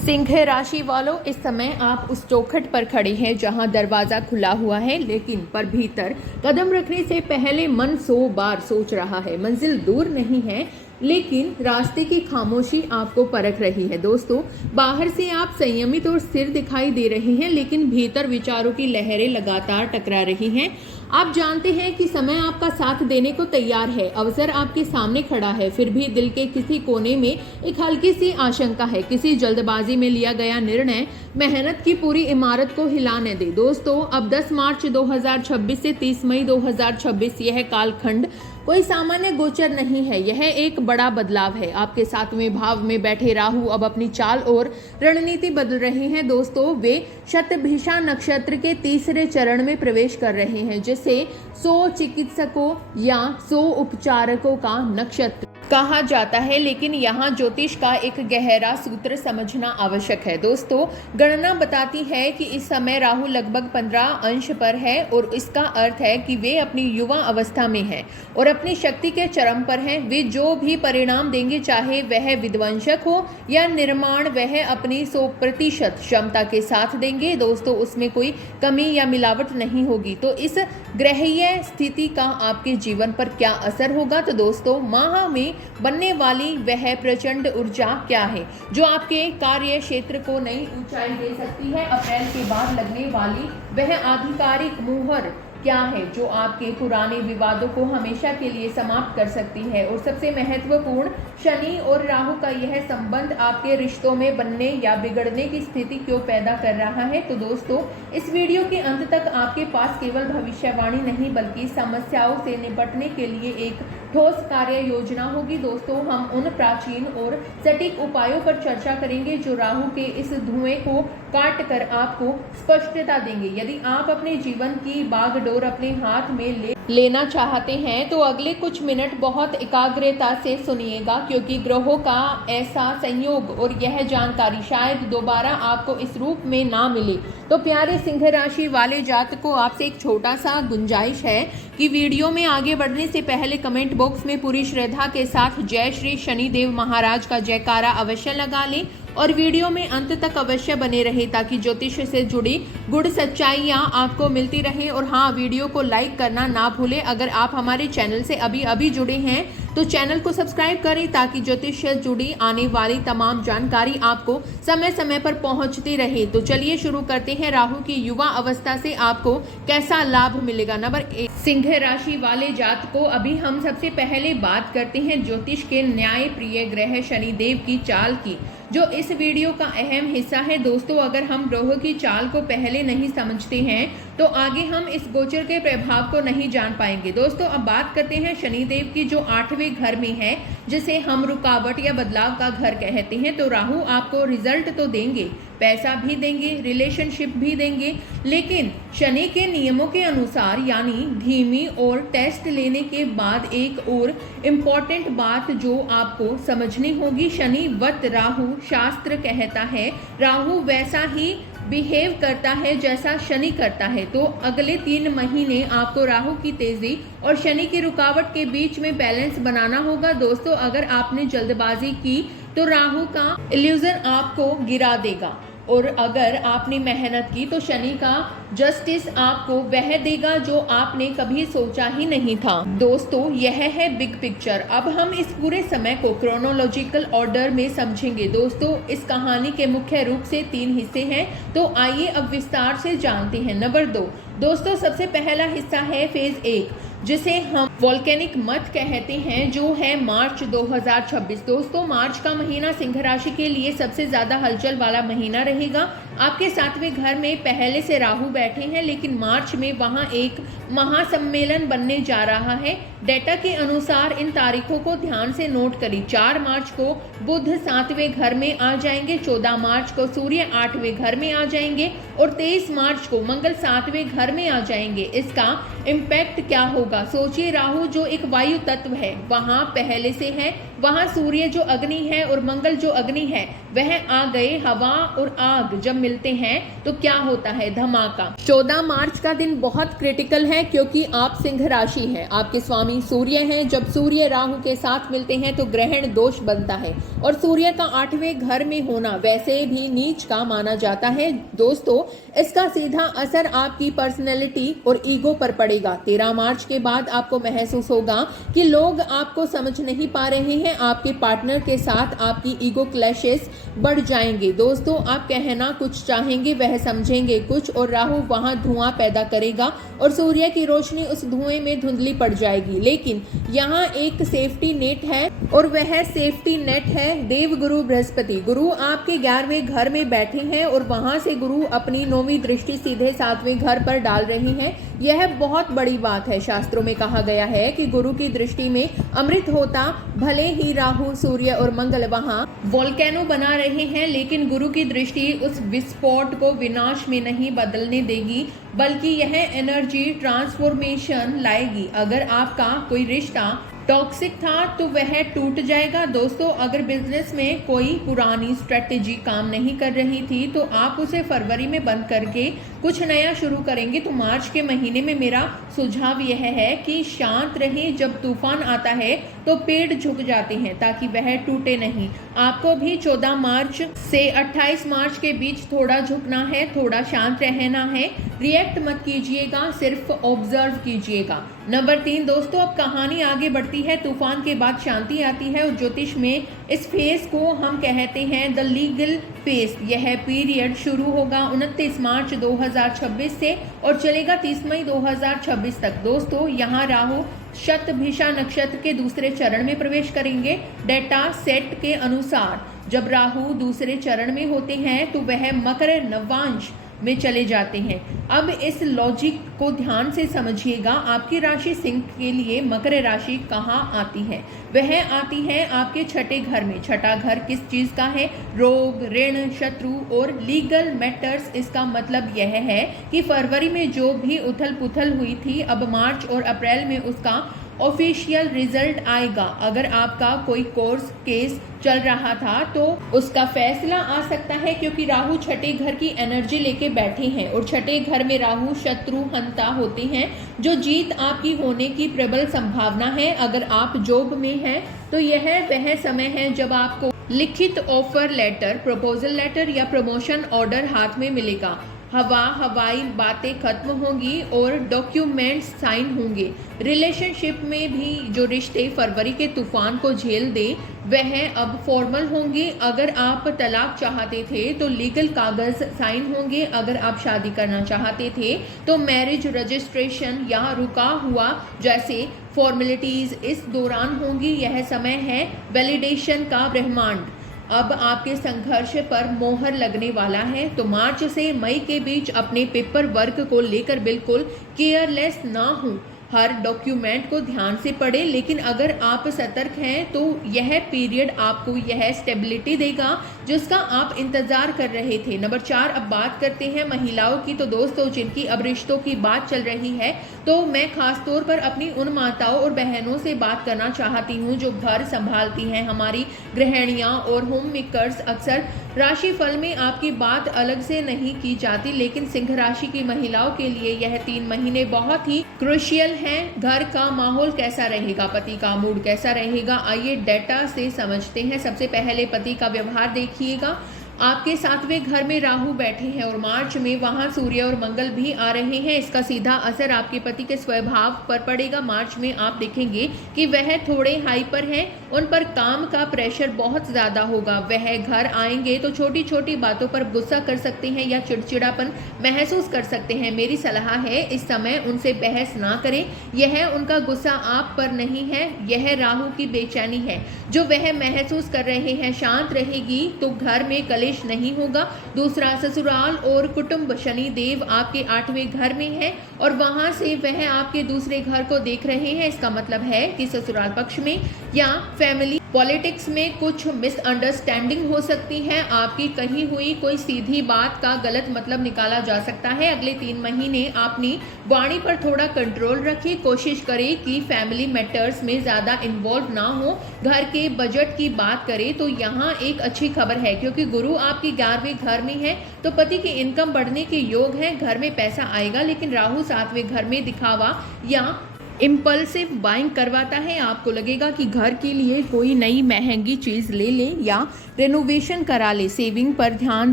सिंह राशि वालों, इस समय आप उस चौखट पर खड़े हैं जहां दरवाजा खुला हुआ है, लेकिन पर भीतर कदम रखने से पहले मन 100 बार सोच रहा है। मंजिल दूर नहीं है, लेकिन रास्ते की खामोशी आपको परख रही है। दोस्तों, बाहर से आप संयमित और स्थिर दिखाई दे रहे हैं, लेकिन भीतर विचारों की लहरें लगातार टकरा रही हैं। आप जानते हैं कि समय आपका साथ देने को तैयार है, अवसर आपके सामने खड़ा है, फिर भी दिल के किसी कोने में एक हल्की सी आशंका है। किसी जल्दबाजी में लिया गया निर्णय मेहनत की पूरी इमारत को हिला न दे। दोस्तों, अब 10 मार्च 2026 से 30 मई 2026 यह कालखंड कोई सामान्य गोचर नहीं है, यह एक बड़ा बदलाव है। आपके 7वें भाव में बैठे राहु अब अपनी चाल और रणनीति बदल रहे हैं। दोस्तों, वे शतभिषा नक्षत्र के तीसरे चरण में प्रवेश कर रहे हैं, जिसे 100 चिकित्सकों या 100 उपचारकों का नक्षत्र कहा जाता है, लेकिन यहाँ ज्योतिष का एक गहरा सूत्र समझना आवश्यक है। दोस्तों, गणना बताती है कि इस समय राहु लगभग 15 अंश पर है, और इसका अर्थ है कि वे अपनी युवा अवस्था में हैं और अपनी शक्ति के चरम पर हैं। वे जो भी परिणाम देंगे, चाहे वह विध्वंसक हो या निर्माण, वह अपनी 100% क्षमता के साथ देंगे। दोस्तों, उसमें कोई कमी या मिलावट नहीं होगी। तो इस ग्रहीय स्थिति का आपके जीवन पर क्या असर होगा? तो दोस्तों, माह में बनने वाली वह प्रचंड ऊर्जा क्या है जो आपके कार्य क्षेत्र को नई ऊंचाई दे सकती है? अप्रैल के बाद लगने वाली वह आधिकारिक मुहर क्या है जो आपके पुराने विवादों को हमेशा के लिए समाप्त कर सकती है? और सबसे महत्वपूर्ण, शनि और राहु का यह संबंध आपके रिश्तों में बनने या बिगड़ने की स्थिति क्यों पैदा कर रहा है? तो दोस्तों, इस वीडियो के अंत तक आपके पास केवल भविष्यवाणी नहीं, बल्कि समस्याओं से निपटने के लिए एक ठोस कार्य योजना होगी। दोस्तों, हम उन प्राचीन और सटीक उपायों पर चर्चा करेंगे जो राहु के इस धुएं को काट कर आपको स्पष्टता देंगे। यदि आप अपने जीवन की बागडोर अपने हाथ में लेना चाहते हैं, तो अगले कुछ मिनट बहुत एकाग्रता से सुनिएगा, क्योंकि ग्रहों का ऐसा संयोग और यह जानकारी शायद दोबारा आपको इस रूप में ना मिले। तो प्यारे सिंह राशि वाले जातकों, आपसे एक छोटा सा गुंजाइश है कि वीडियो में आगे बढ़ने से पहले कमेंट बॉक्स में पूरी श्रद्धा के साथ जय श्री शनिदेव महाराज का जयकारा अवश्य लगा लें, और वीडियो में अंत तक अवश्य बने रहे ताकि ज्योतिष से जुड़ी गुड़ सच्चाइयाँ आपको मिलती रहे। और हाँ, वीडियो को लाइक करना ना भूलें। अगर आप हमारे चैनल से अभी जुड़े हैं तो चैनल को सब्सक्राइब करें ताकि ज्योतिष से जुड़ी आने वाली तमाम जानकारी आपको समय समय पर पहुंचती रहे। तो चलिए शुरू करते हैं। राहु की युवा अवस्था से आपको कैसा लाभ मिलेगा? नंबर 1, सिंह राशि वाले जातकों, अभी हम सबसे पहले बात करते हैं ज्योतिष के न्याय प्रिय ग्रह शनिदेव की चाल की, जो इस वीडियो का अहम हिस्सा है। दोस्तों, अगर हम ग्रहों की चाल को पहले नहीं समझते हैं तो आगे हम इस गोचर के प्रभाव को नहीं जान पाएंगे। दोस्तों, अब बात करते हैं शनिदेव की, जो 8वें घर में है, जिसे हम रुकावट या बदलाव का घर कहते हैं। तो राहु आपको रिजल्ट तो देंगे, पैसा भी देंगे, रिलेशनशिप भी देंगे, लेकिन शनि के नियमों के अनुसार, यानी धीमी और टेस्ट लेने के बाद एक और इम्पॉर्टेंट बात जो आपको समझनी होगी, शनि वत राहु शास्त्र कहता है राहु वैसा ही बिहेव करता है जैसा शनि करता है। तो अगले 3 महीने आपको राहु की तेजी और शनि की रुकावट के बीच में बैलेंस बनाना होगा। दोस्तों, अगर आपने जल्दबाजी की तो राहु का इल्यूजन आपको गिरा देगा, और अगर आपने मेहनत की तो शनि का जस्टिस आपको वह देगा जो आपने कभी सोचा ही नहीं था। दोस्तों, यह है बिग पिक्चर। अब हम इस पूरे समय को क्रोनोलॉजिकल ऑर्डर में समझेंगे। दोस्तों, इस कहानी के मुख्य रूप से 3 हिस्से हैं, तो आइए अब विस्तार से जानते हैं। नंबर 2, दोस्तों, सबसे पहला हिस्सा है फेज 1, जिसे हम वोल्केनिक मत कहते हैं, जो है मार्च 2026। दोस्तों, मार्च का महीना सिंह राशि के लिए सबसे ज्यादा हलचल वाला महीना रहेगा। आपके 7वें घर में पहले से राहु बैठे हैं, लेकिन मार्च में वहां एक महासम्मेलन बनने जा रहा है। डेटा के अनुसार इन तारीखों को ध्यान से नोट करें। 4 मार्च को बुध 7वें घर में आ जाएंगे, 14 मार्च को सूर्य 8वें घर में आ जाएंगे, और 23 मार्च को मंगल 7वें घर में आ जाएंगे। इसका इम्पैक्ट क्या होगा? सोचिए, राहु जो एक वायु तत्व है वहां पहले से है, वहां सूर्य जो अग्नि है और मंगल जो अग्नि है वह आ गए। हवा और आग जब मिलते हैं तो क्या होता है? धमाका। 14 मार्च का दिन बहुत क्रिटिकल है क्योंकि आप सिंह राशि हैं, आपके स्वामी सूर्य हैं। जब सूर्य राहु के साथ मिलते हैं तो ग्रहण दोष बनता है और सूर्य का 8वें घर में होना वैसे भी नीच का माना जाता है। दोस्तों, इसका सीधा असर आपकी पर्सनैलिटी और ईगो पर पड़ेगा। 13 मार्च के बाद आपको महसूस होगा कि लोग आपको समझ नहीं पा रहे हैं। आपके पार्टनर के साथ आपकी ईगो क्लैशेस बढ़ जाएंगे। दोस्तों, आप कहना कुछ चाहेंगे, वह समझेंगे कुछ, और राहु वहां धुआं पैदा करेगा और सूर्य की रोशनी उस धुएं में धुंधली पड़ जाएगी। लेकिन यहाँ एक सेफ्टी नेट है और वह सेफ्टी नेट है देवगुरु बृहस्पति। गुरु आपके 11वें घर में बैठे हैं और वहां से गुरु अपनी 9वीं दृष्टि सीधे 7वें घर पर डाल रही हैं। यह बहुत बड़ी बात है। शास्त्रों में कहा गया है कि गुरु की दृष्टि में अमृत होता। भले ही राहु, सूर्य और मंगल वहां वोल्केनो बना रहे हैं, लेकिन गुरु की दृष्टि उस विस्फोट को विनाश में नहीं बदलने देगी, बल्कि यह एनर्जी ट्रांसफॉर्मेशन लाएगी। अगर आपका कोई रिश्ता टॉक्सिक था तो वह टूट जाएगा। दोस्तों, अगर बिजनेस में कोई पुरानी स्ट्रेटेजी काम नहीं कर रही थी तो आप उसे फरवरी में बंद करके कुछ नया शुरू करेंगे। तो मार्च के महीने में मेरा सुझाव यह है कि शांत रहें। जब तूफान आता है तो पेड़ झुक जाते हैं ताकि वह टूटे नहीं। आपको भी 14 मार्च से 28 मार्च के बीच थोड़ा झुकना है, थोड़ा शांत रहना है। रिएक्ट मत कीजिएगा, सिर्फ ऑब्जर्व कीजिएगा। नंबर 3 दोस्तों, अब कहानी आगे बढ़ती है। तूफान के बाद शांति आती है और ज्योतिष में इस फेज को हम कहते हैं द लीगल फेज। यह पीरियड शुरू होगा 29 मार्च 2026 से और चलेगा 30 मई 2026 तक। दोस्तों, यहाँ राहु शतभिषा नक्षत्र के दूसरे चरण में प्रवेश करेंगे। डेटा सेट के अनुसार जब राहु दूसरे चरण में होते हैं तो वह मकर नवांश में चले जाते हैं। अब इस लॉजिक को ध्यान से समझिएगा। आपकी राशि सिंह के लिए मकर राशि कहाँ आती है? वह आती है आपके 6ठे घर में। 6ठा घर किस चीज का है? रोग, ऋण, शत्रु और लीगल मैटर्स। इसका मतलब यह है कि फरवरी में जो भी उथल पुथल हुई थी, अब मार्च और अप्रैल में उसका ऑफिशियल रिजल्ट आएगा। अगर आपका कोई कोर्स केस चल रहा था तो उसका फैसला आ सकता है, क्योंकि राहु 6ठे घर की एनर्जी लेके बैठे हैं और 6ठे घर में राहु शत्रु हंता होते हैं, जो जीत आपकी होने की प्रबल संभावना है। अगर आप जॉब में हैं तो यह वह समय है जब आपको लिखित ऑफर लेटर, प्रपोजल लेटर या प्रमोशन ऑर्डर हाथ में मिलेगा। हवाई बातें खत्म होंगी और डॉक्यूमेंट्स साइन होंगे। रिलेशनशिप में भी जो रिश्ते फरवरी के तूफान को झेल दे वह अब फॉर्मल होंगे। अगर आप तलाक चाहते थे तो लीगल कागज साइन होंगे। अगर आप शादी करना चाहते थे तो मैरिज रजिस्ट्रेशन या रुका हुआ जैसे फॉर्मेलिटीज इस दौरान होंगी। यह समय है वैलिडेशन का ब्रह्मांड। अब आपके संघर्ष पर मोहर लगने वाला है। तो मार्च से मई के बीच अपने पेपर वर्क को लेकर बिल्कुल केयरलेस ना हो। हर डॉक्यूमेंट को ध्यान से पढ़ें, लेकिन अगर आप सतर्क हैं तो यह पीरियड आपको यह स्टेबिलिटी देगा जिसका आप इंतजार कर रहे थे। नंबर 4, अब बात करते हैं महिलाओं की। तो दोस्तों, जिनकी अब रिश्तों की बात चल रही है, तो मैं खास तौर पर अपनी उन माताओं और बहनों से बात करना चाहती हूँ जो घर संभालती हैं, हमारी गृहिणियाँ और होम मेकर्स। अक्सर राशि फल में आपकी बात अलग से नहीं की जाती, लेकिन सिंह राशि की महिलाओं के लिए यह 3 महीने बहुत ही क्रुशियल हैं। घर का माहौल कैसा रहेगा, पति का मूड कैसा रहेगा, आइए डेटा से समझते हैं। सबसे पहले पति का व्यवहार देखिएगा। आपके 7वें घर में राहु बैठे हैं और मार्च में वहां सूर्य और मंगल भी आ रहे हैं। इसका सीधा असर आपके पति के स्वभाव पर पड़ेगा। मार्च में आप देखेंगे कि वह थोड़े हाइपर हैं, उन पर काम का प्रेशर बहुत ज़्यादा होगा। वह घर आएंगे तो छोटी छोटी बातों पर गुस्सा कर सकते हैं या चिड़चिड़ापन महसूस कर सकते हैं। मेरी सलाह है इस समय उनसे बहस ना करें। यह उनका गुस्सा आप पर नहीं है, यह राहु की बेचैनी है जो वह महसूस कर रहे हैं। शांत रहेगी तो घर में कलेश नहीं होगा। दूसरा, ससुराल और कुटुंब। शनि देव आपके 8वें घर में है और वहां से वह आपके दूसरे घर को देख रहे हैं। इसका मतलब है कि ससुराल पक्ष में या फैमिली पॉलिटिक्स में कुछ मिसअंडरस्टैंडिंग हो सकती है। आपकी कही हुई कोई सीधी बात का गलत मतलब निकाला जा सकता है। अगले 3 महीने अपनी वाणी पर थोड़ा कंट्रोल रखें। कोशिश करें कि फैमिली मैटर्स में ज़्यादा इन्वॉल्व ना हो। घर के बजट की बात करें तो यहाँ एक अच्छी खबर है, क्योंकि गुरु आपकी 11वें घर में है तो पति की इनकम बढ़ने के योग हैं। घर में पैसा आएगा, लेकिन राहु 7वें घर में दिखावा या इम्पल्सिव बाइंग करवाता है। आपको लगेगा कि घर के लिए कोई नई महंगी चीज़ ले लें या रेनोवेशन करा ले। सेविंग पर ध्यान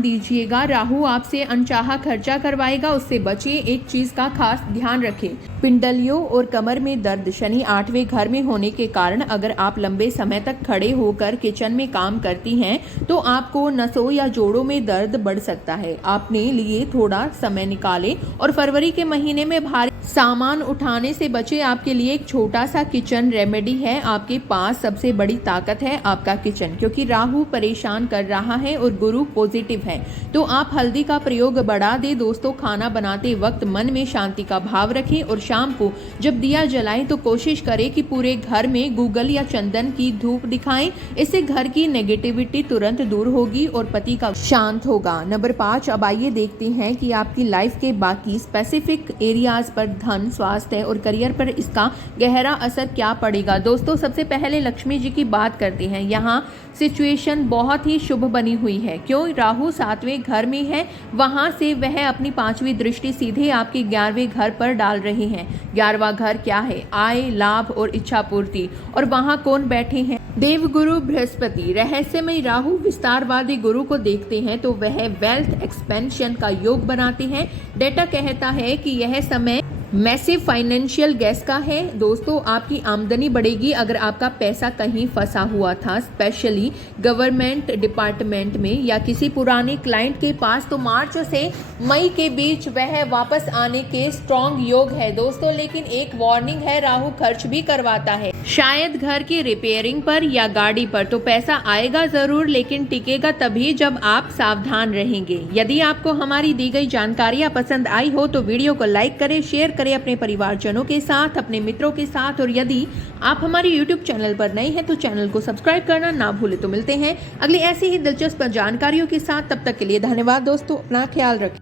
दीजिएगा। राहु आपसे अनचाहा खर्चा करवाएगा, उससे बचें। एक चीज़ का खास ध्यान रखें, पिंडलियों और कमर में दर्द शनि 8वें घर में होने के कारण अगर आप लंबे समय तक खड़े होकर किचन में काम करती हैं तो आपको नसों या जोड़ों में दर्द बढ़ सकता है। अपने लिए थोड़ा समय निकालें और फरवरी के महीने में भारी सामान उठाने से बचे। आपके लिए एक छोटा सा किचन रेमेडी है। आपके पास सबसे बड़ी ताकत है आपका किचन, क्योंकि राहु परेशान कर रहा है और गुरु पॉजिटिव है, तो आप हल्दी का प्रयोग बढ़ा दे। दोस्तों, खाना बनाते वक्त मन में शांति का भाव रखें और शाम को जब दिया जलाएं तो कोशिश करें कि पूरे घर में गूगल या चंदन की धूप दिखाएं। इससे घर की नेगेटिविटी तुरंत दूर होगी और पति का शांत होगा। नंबर 5, अब आइए देखते हैं कि आपकी लाइफ के बाकी स्पेसिफिक एरियाज पर धन, स्वास्थ्य और करियर पर इसका गहरा असर क्या पड़ेगा। दोस्तों, सबसे पहले लक्ष्मी जी की बात करते हैं। यहाँ सिचुएशन बहुत ही शुभ बनी हुई है। क्यों? राहु 7वें घर में है, वहां से वह अपनी 5वीं दृष्टि सीधे आपके 11वें घर पर डाल रहे हैं। 11वां घर क्या है? आय, लाभ और इच्छा पूर्ति। और वहां कौन बैठे हैं? देवगुरु बृहस्पति। रहस्यमय राहु विस्तारवादी गुरु को देखते हैं तो वह वेल्थ एक्सपेंशन का योग बनाते हैं। डेटा कहता है कि यह समय मैसिव फाइनेंशियल गैस का है। दोस्तों, आपकी आमदनी बढ़ेगी अगर आपका पैसा कहीं फंसा हुआ था, स्पेशली गवर्नमेंट डिपार्टमेंट में या किसी पुराने क्लाइंट के पास, तो मार्च से मई के बीच वह वापस आने के स्ट्रॉन्ग योग है। दोस्तों, लेकिन एक वार्निंग है, राहु खर्च भी करवाता है, शायद घर की रिपेयरिंग पर या गाड़ी पर। तो पैसा आएगा जरूर, लेकिन टिकेगा तभी जब आप सावधान रहेंगे। यदि आपको हमारी दी गई जानकारियां पसंद आई हो तो वीडियो को लाइक करें, शेयर करें अपने परिवारजनों के साथ, अपने मित्रों के साथ। और यदि आप हमारे YouTube चैनल पर नए हैं तो चैनल को सब्सक्राइब करना ना भूलें। तो मिलते हैं अगली ऐसी ही दिलचस्प जानकारियों के साथ। तब तक के लिए धन्यवाद दोस्तों, अपना ख्याल रखें।